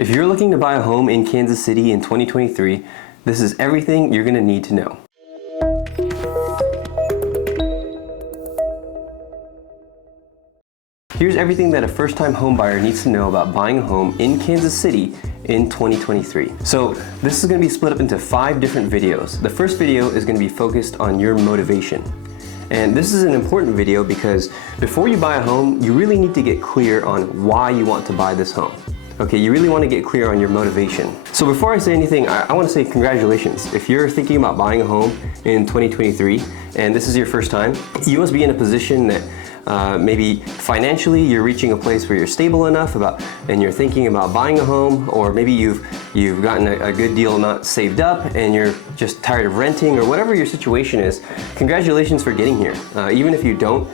If you're looking to buy a home in Kansas City in 2023, this is everything you're going to need to know. Here's everything that a first-time home buyer needs to know about buying a home in Kansas City in 2023. So this is going to be split up into 5 different videos. The first video is going to be focused on your motivation. And this is an important video because before you buy a home, you really need to get clear on why you want to buy this home. Okay, you really want to get clear on your motivation. So before I say anything, I want to say congratulations. If you're thinking about buying a home in 2023 and this is your first time, you must be in a position that maybe financially you're reaching a place where you're stable enough and you're thinking about buying a home, or maybe you've gotten a good deal amount saved up and you're just tired of renting, or whatever your situation is. Congratulations for getting here. Even if you don't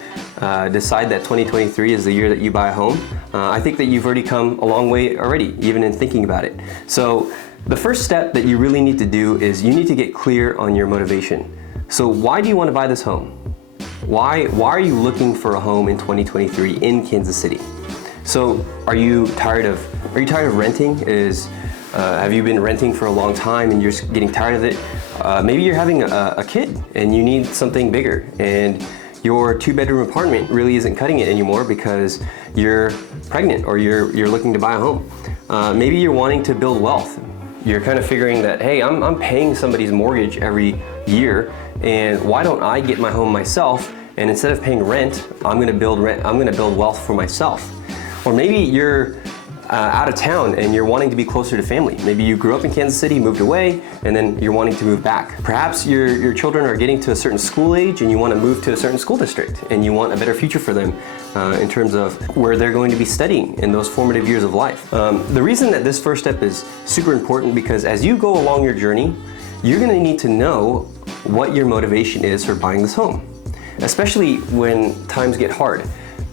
decide that 2023 is the year that you buy a home, I think that you've already come a long way already, even in thinking about it. So the first step that you really need to do is you need to get clear on your motivation. So why do you want to buy this home? Why are you looking for a home in 2023 in Kansas City? So are you tired of renting? Have you been renting for a long time and you're getting tired of it? Maybe you're having a kid and you need something bigger, and your 2-bedroom apartment really isn't cutting it anymore because you're pregnant or you're looking to buy a home. Maybe you're wanting to build wealth. You're kind of figuring that, hey, I'm paying somebody's mortgage every year, and why don't I get my home myself, and instead of paying rent, I'm gonna build wealth for myself. Or maybe you're out of town and you're wanting to be closer to family. Maybe you grew up in Kansas City, moved away, and then you're wanting to move back. Perhaps your children are getting to a certain school age and you want to move to a certain school district and you want a better future for them in terms of where they're going to be studying in those formative years of life. The reason that this first step is super important, because as you go along your journey, you're going to need to know what your motivation is for buying this home, especially when times get hard.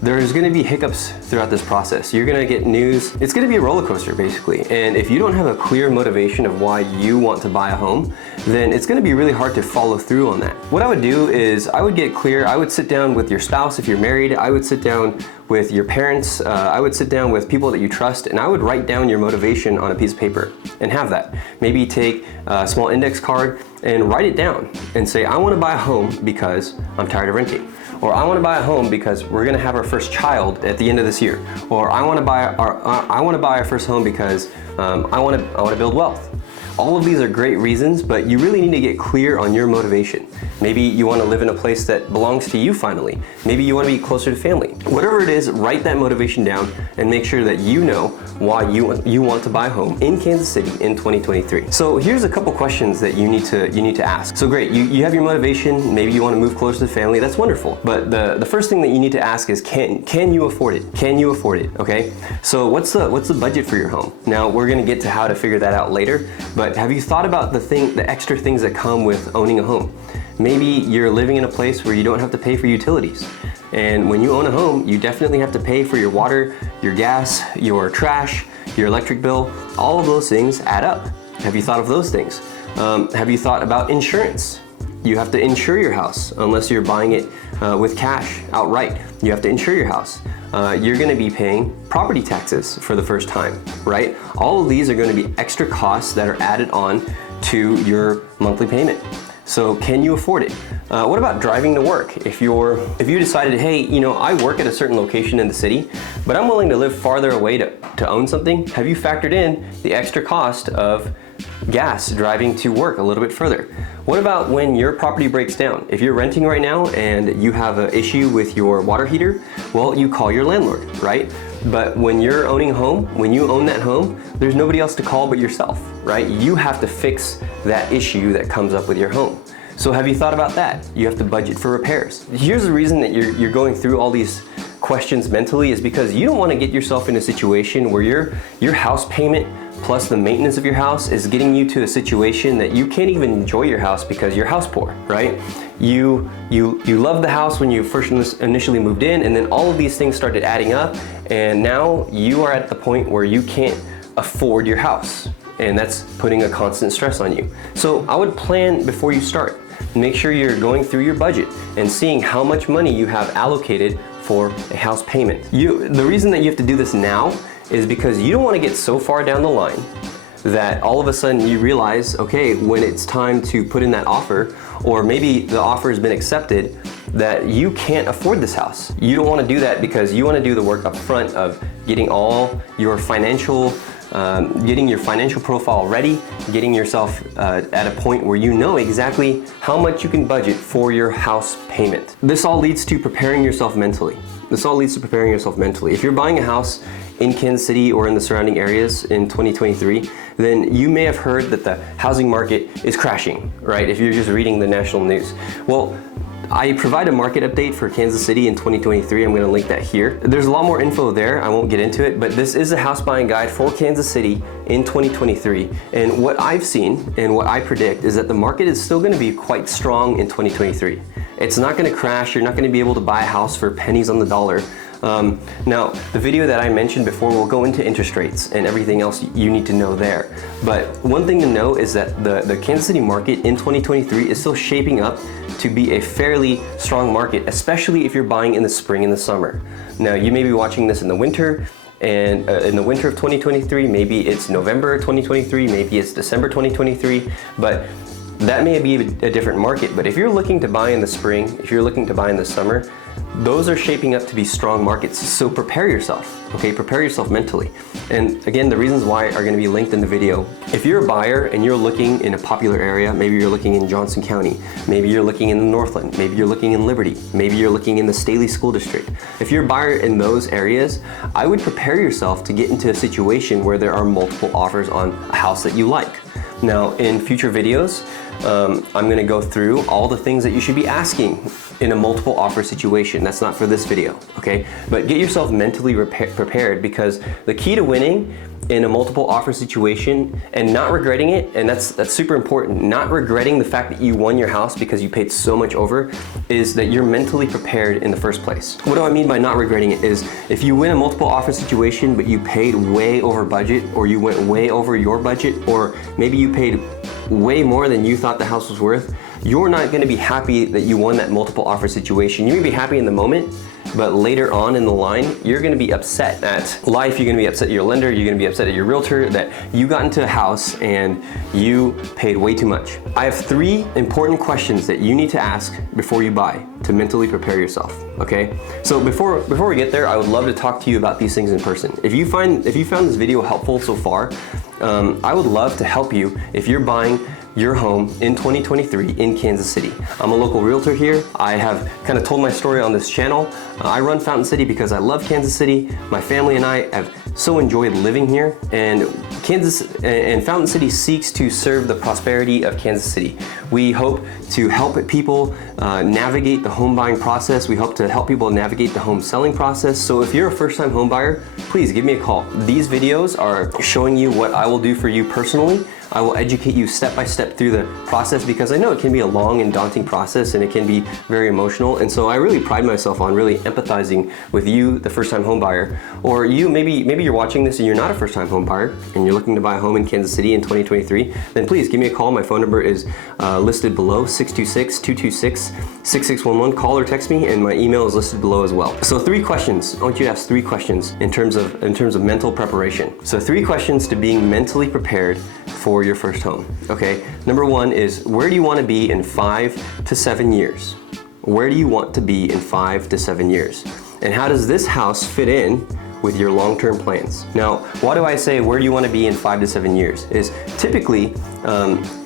There's going to be hiccups throughout this process. You're going to get news. It's going to be a roller coaster, basically. And if you don't have a clear motivation of why you want to buy a home, then it's going to be really hard to follow through on that. What I would do is I would get clear. I would sit down with your spouse if you're married. I would sit down with your parents. I would sit down with people that you trust, and I would write down your motivation on a piece of paper and have that. Maybe take a small index card and write it down and say, I want to buy a home because I'm tired of renting. Or I want to buy a home because we're going to have our first child at the end of this year. Or I want to buy our first home because I want to build wealth. All of these are great reasons, but you really need to get clear on your motivation. Maybe you want to live in a place that belongs to you finally. Maybe you want to be closer to family. Whatever it is, write that motivation down and make sure that you know why you want to buy a home in Kansas City in 2023. So here's a couple questions that you need to ask. So great, you have your motivation. Maybe you want to move closer to family. That's wonderful. But the first thing that you need to ask is, can you afford it? Can you afford it? Okay. So what's the budget for your home? Now we're going to get to how to figure that out later. But have you thought about the extra things that come with owning a home? Maybe you're living in a place where you don't have to pay for utilities. And when you own a home, you definitely have to pay for your water, your gas, your trash, your electric bill. All of those things add up. Have you thought of those things? Have you thought about insurance? You have to insure your house unless you're buying it with cash outright. You have to insure your house. You're going to be paying property taxes for the first time, right? All of these are going to be extra costs that are added on to your monthly payment. So can you afford it? What about driving to work? If you decided, hey, I work at a certain location in the city, but I'm willing to live farther away to own something, have you factored in the extra cost of gas driving to work a little bit further? What about when your property breaks down? If you're renting right now and you have an issue with your water heater, well, you call your landlord, right? But when you're owning a home, when you own that home, there's nobody else to call but yourself, right? You have to fix that issue that comes up with your home. So have you thought about that? You have to budget for repairs. Here's the reason that you're going through all these questions mentally, is because you don't want to get yourself in a situation where your house payment plus the maintenance of your house is getting you to a situation that you can't even enjoy your house because you're house poor, right? You loved the house when you first initially moved in, and then all of these things started adding up, and now you are at the point where you can't afford your house, and that's putting a constant stress on you. So I would plan before you start. Make sure you're going through your budget and seeing how much money you have allocated for a house payment. The reason that you have to do this now is because you don't want to get so far down the line that all of a sudden you realize, okay, when it's time to put in that offer, or maybe the offer has been accepted, that you can't afford this house. You don't want to do that because you want to do the work up front of getting all your financial profile ready, getting yourself at a point where you know exactly how much you can budget for your house payment. This all leads to preparing yourself mentally. If you're buying a house in Kansas City or in the surrounding areas in 2023, then you may have heard that the housing market is crashing, right? If you're just reading the national news. Well, I provide a market update for Kansas City in 2023. I'm going to link that here. There's a lot more info there. I won't get into it, but this is a house buying guide for Kansas City in 2023. And what I've seen and what I predict is that the market is still going to be quite strong in 2023. It's not going to crash. You're not going to be able to buy a house for pennies on the dollar. Now, the video that I mentioned before will go into interest rates and everything else you need to know there. But one thing to know is that the Kansas City market in 2023 is still shaping up to be a fairly strong market, especially if you're buying in the spring and the summer. Now, you may be watching this in the winter, and in the winter of 2023, maybe it's November 2023, maybe it's December 2023, but that may be a different market. But if you're looking to buy in the spring, if you're looking to buy in the summer, those are shaping up to be strong markets. So prepare yourself, okay? Prepare yourself mentally. And again, the reasons why are gonna be linked in the video. If you're a buyer and you're looking in a popular area, maybe you're looking in Johnson County, maybe you're looking in Northland, maybe you're looking in Liberty, maybe you're looking in the Staley School District. If you're a buyer in those areas, I would prepare yourself to get into a situation where there are multiple offers on a house that you like. Now, in future videos, I'm gonna go through all the things that you should be asking in a multiple offer situation. That's not for this video, okay? But get yourself mentally prepared, because the key to winning in a multiple offer situation and not regretting it, and that's super important, not regretting the fact that you won your house because you paid so much over, is that you're mentally prepared in the first place. What do I mean by not regretting it is, if you win a multiple offer situation but you paid way over budget, or you went way over your budget, or maybe you paid way more than you thought the house was worth, you're not gonna be happy that you won that multiple offer situation. You may be happy in the moment, but later on in the line, you're gonna be upset at life, you're gonna be upset at your lender, you're gonna be upset at your realtor that you got into a house and you paid way too much. I have 3 important questions that you need to ask before you buy to mentally prepare yourself, okay? So before we get there, I would love to talk to you about these things in person. If you found this video helpful so far, I would love to help you if you're buying your home in 2023 in Kansas City. I'm a local realtor here. I have kind of told my story on this channel. I run Fountain City because I love Kansas City. My family and I have so enjoyed living here, and Fountain City seeks to serve the prosperity of Kansas City. We hope to help people navigate the home buying process. We hope to help people navigate the home selling process. So if you're a first-time home buyer, please give me a call. These videos are showing you what I will do for you personally. I will educate you step by step through the process, because I know it can be a long and daunting process and it can be very emotional. And so I really pride myself on really empathizing with you, the first-time home buyer, or you, maybe you're watching this and you're not a first-time home buyer and you're looking to buy a home in Kansas City in 2023, then please give me a call. My phone number is listed below, 626-226-6611. Call or text me, and my email is listed below as well. So 3 questions. I want you to ask 3 questions in terms of mental preparation. So 3 questions to being mentally prepared for your first home, okay? Number 1 is, where do you want to be in 5 to 7 years? Where do you want to be in 5 to 7 years? And how does this house fit in with your long-term plans? Now, why do I say where do you want to be in 5 to 7 years? Is typically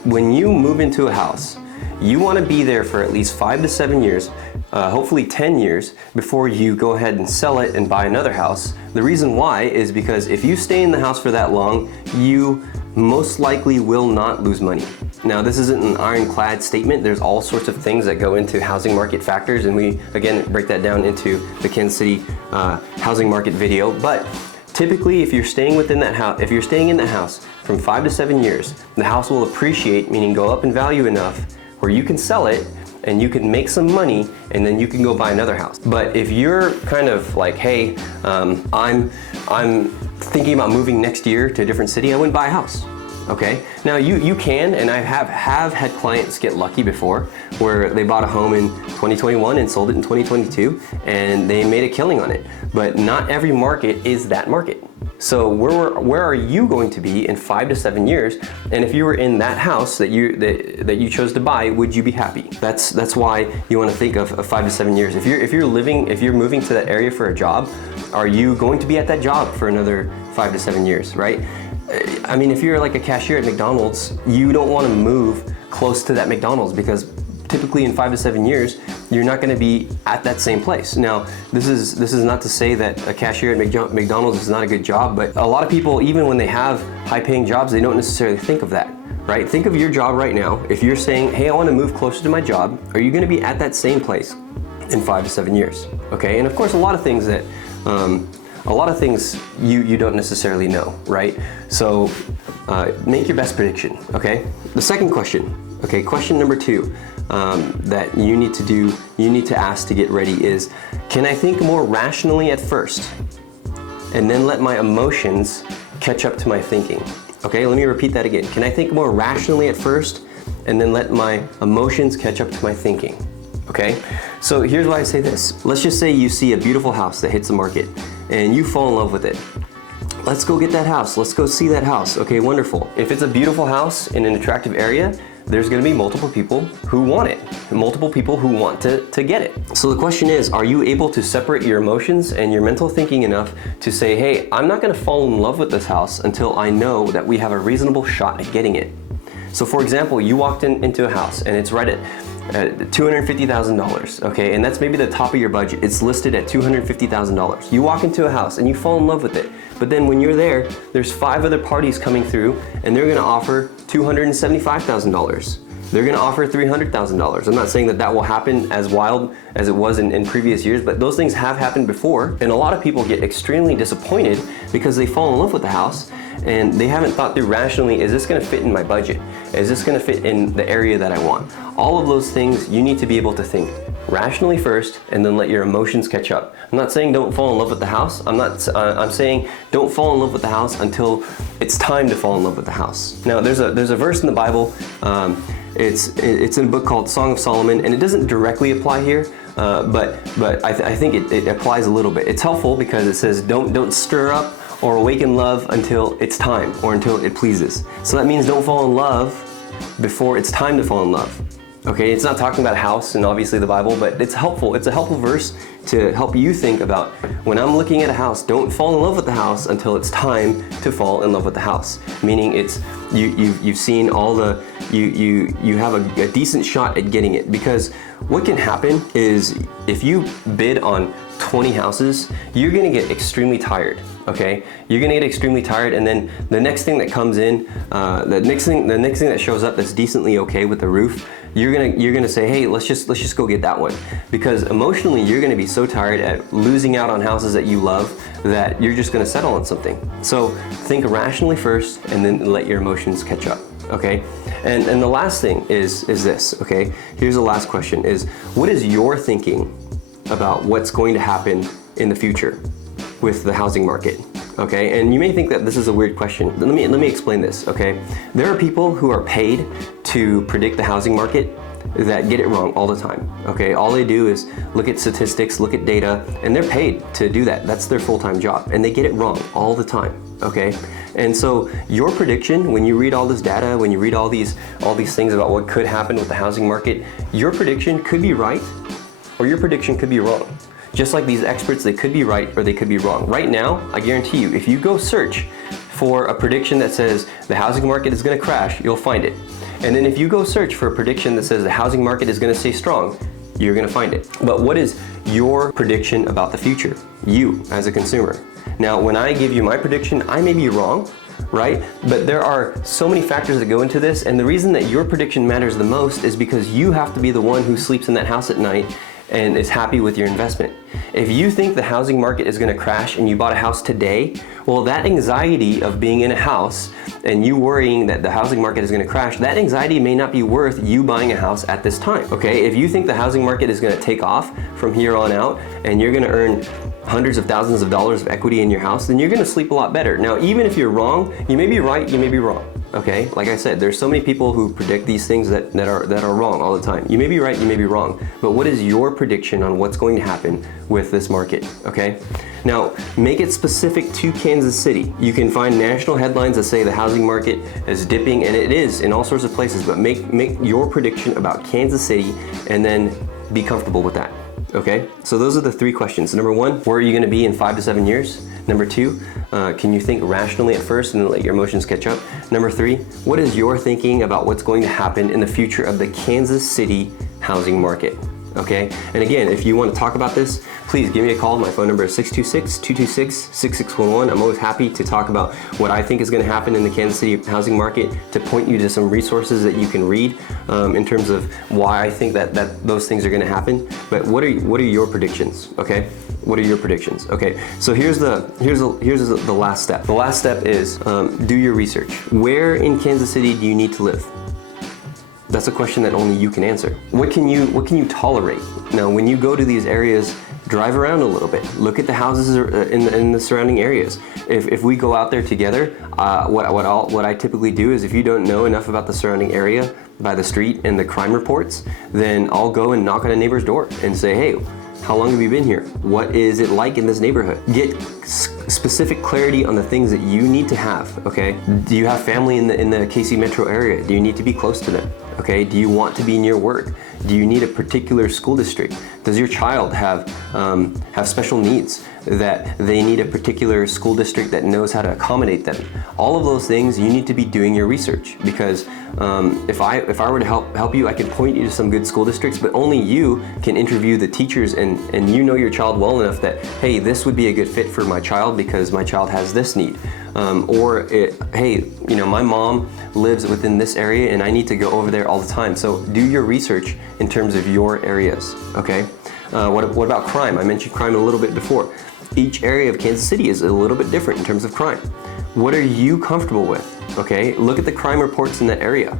when you move into a house, you want to be there for at least 5 to 7 years, hopefully 10 years, before you go ahead and sell it and buy another house. The reason why is because if you stay in the house for that long, you most likely will not lose money. Now, this isn't an ironclad statement. There's all sorts of things that go into housing market factors, and we again break that down into the Kansas City housing market video. But typically, if you're staying within that house, if you're staying in the house from 5 to 7 years, the house will appreciate, meaning go up in value enough where you can sell it and you can make some money, and then you can go buy another house. But if you're kind of like, hey, I'm thinking about moving next year to a different city, I wouldn't buy a house. Okay, now you can, and I have had clients get lucky before, where they bought a home in 2021 and sold it in 2022, and they made a killing on it. But not every market is that market. So where are you going to be in 5 to 7 years? And if you were in that house that you chose to buy, would you be happy? That's why you want to think of 5 to 7 years. If you're moving to that area for a job, are you going to be at that job for another 5 to 7 years, right? I mean, if you're like a cashier at McDonald's, you don't want to move close to that McDonald's, because typically in 5 to 7 years, you're not going to be at that same place. Now, this is not to say that a cashier at McDonald's is not a good job, but a lot of people, even when they have high-paying jobs, they don't necessarily think of that, right? Think of your job right now. If you're saying, hey, I want to move closer to my job, are you going to be at that same place in 5 to 7 years? Okay, and of course, a lot of things you don't necessarily know, right? So make your best prediction, okay? The second question, okay, question number 2 that you need to ask to get ready is, can I think more rationally at first and then let my emotions catch up to my thinking? Okay, let me repeat that again. Can I think more rationally at first and then let my emotions catch up to my thinking? Okay, so here's why I say this. Let's just say you see a beautiful house that hits the market and you fall in love with it. Let's go get that house. Let's go see that house. Okay, wonderful. If it's a beautiful house in an attractive area, there's going to be multiple people who want it, multiple people who want to get it. So the question is, are you able to separate your emotions and your mental thinking enough to say, hey, I'm not going to fall in love with this house until I know that we have a reasonable shot at getting it. So for example, you walked into a house and it's right at $250,000, okay, and that's maybe the top of your budget. It's listed at $250,000. You walk into a house and you fall in love with it, but then when you're there, there's 5 other parties coming through and they're gonna offer $275,000. They're gonna offer $300,000. I'm not saying that will happen as wild as it was in previous years, but those things have happened before, and a lot of people get extremely disappointed because they fall in love with the house and they haven't thought through rationally, is this gonna fit in my budget? Is this gonna fit in the area that I want? All of those things you need to be able to think rationally first and then let your emotions catch up. I'm not saying don't fall in love with the house. I'm saying don't fall in love with the house until it's time to fall in love with the house. Now there's a verse in the Bible, it's in a book called Song of Solomon, and it doesn't directly apply here, but I think it applies a little bit. It's helpful because it says don't stir up or awaken love until it's time or until it pleases. So that means don't fall in love before it's time to fall in love. Okay, it's not talking about a house and obviously the Bible, but it's helpful. It's a helpful verse to help you think about, when I'm looking at a house, don't fall in love with the house until it's time to fall in love with the house. Meaning it's you've seen all the you have a decent shot at getting it, because what can happen is if you bid on 20 houses, you're gonna get extremely tired. Okay, you're gonna get extremely tired, and then the next thing that comes in, the next thing that shows up that's decently okay with the roof, you're gonna say, hey, let's just go get that one, because emotionally you're gonna be so tired at losing out on houses that you love that you're just gonna settle on something. So think rationally first, and then let your emotions catch up. Okay, and the last thing is this. Okay, here's the last question: is what is your thinking about what's going to happen in the future with the housing market? Okay, and you may think that this is a weird question. Let me explain this. Okay, there are people who are paid to predict the housing market that get it wrong all the time. Okay, all they do is look at statistics, look at data, and they're paid to do that. That's their full-time job, and they get it wrong all the time. Okay, and so your prediction, when you read all this data, when you read all these things about what could happen with the housing market, your prediction could be right, or your prediction could be wrong. Just like these experts, they could be right or they could be wrong. Right now, I guarantee you, if you go search for a prediction that says the housing market is gonna crash, you'll find it. And then if you go search for a prediction that says the housing market is gonna stay strong, you're gonna find it. But what is your prediction about the future? You, as a consumer. Now, when I give you my prediction, I may be wrong, right? But there are so many factors that go into this, and the reason that your prediction matters the most is because you have to be the one who sleeps in that house at night and is happy with your investment. If you think the housing market is gonna crash and you bought a house today, well, that anxiety of being in a house and you worrying that the housing market is gonna crash, that anxiety may not be worth you buying a house at this time, okay? If you think the housing market is gonna take off from here on out and you're gonna earn hundreds of thousands of dollars of equity in your house, then you're gonna sleep a lot better. Now, even if you're wrong, you may be right, you may be wrong. Okay, like I said, there's so many people who predict these things that are wrong all the time. You may be right, you may be wrong, but what is your prediction on what's going to happen with this market? Okay, now make it specific to Kansas City. You can find national headlines that say the housing market is dipping, and it is in all sorts of places, but make your prediction about Kansas City and then be comfortable with that. Okay, so those are the 3 questions. Number 1, where are you going to be in 5 to 7 years? Number 2, can you think rationally at first and then let your emotions catch up? Number 3, what is your thinking about what's going to happen in the future of the Kansas City housing market? Okay, and again, if you want to talk about this, please give me a call. My phone number is 626-226-6611. I'm always happy to talk about what I think is going to happen in the Kansas City housing market, to point you to some resources that you can read in terms of why I think that those things are going to happen. But what are your predictions? Okay, what are your predictions? Okay, so here's the last step. The last step is do your research. Where in Kansas City do you need to live? That's a question that only you can answer. What can you tolerate? Now, when you go to these areas, drive around a little bit. Look at the houses in the surrounding areas. If we go out there together, what I typically do is, if you don't know enough about the surrounding area by the street and the crime reports, then I'll go and knock on a neighbor's door and say, hey, how long have you been here? What is it like in this neighborhood? Get specific clarity on the things that you need to have, okay? Do you have family in the KC metro area? Do you need to be close to them? Okay, do you want to be near work? Do you need a particular school district? Does your child have special needs that they need a particular school district that knows how to accommodate them? All of those things, you need to be doing your research, because if I were to help you, I can point you to some good school districts, but only you can interview the teachers, and you know your child well enough that, hey, this would be a good fit for my child because my child has this need. Hey, you know, my mom lives within this area and I need to go over there all the time. So do your research in terms of your areas, okay? What about crime? I mentioned crime a little bit before. Each area of Kansas City is a little bit different in terms of crime. What are you comfortable with, okay? Look at the crime reports in that area.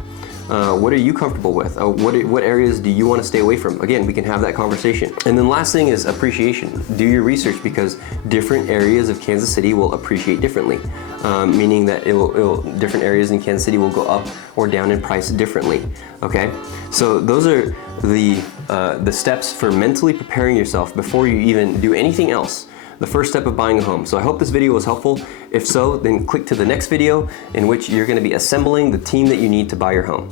What are you comfortable with? What areas do you want to stay away from? Again, we can have that conversation. And then last thing is appreciation. Do your research, because different areas of Kansas City will appreciate differently, meaning that different areas in Kansas City will go up or down in price differently. Okay, so those are the steps for mentally preparing yourself before you even do anything else. The first step of buying a home. So I hope this video was helpful. If so, then click to the next video in which you're going to be assembling the team that you need to buy your home.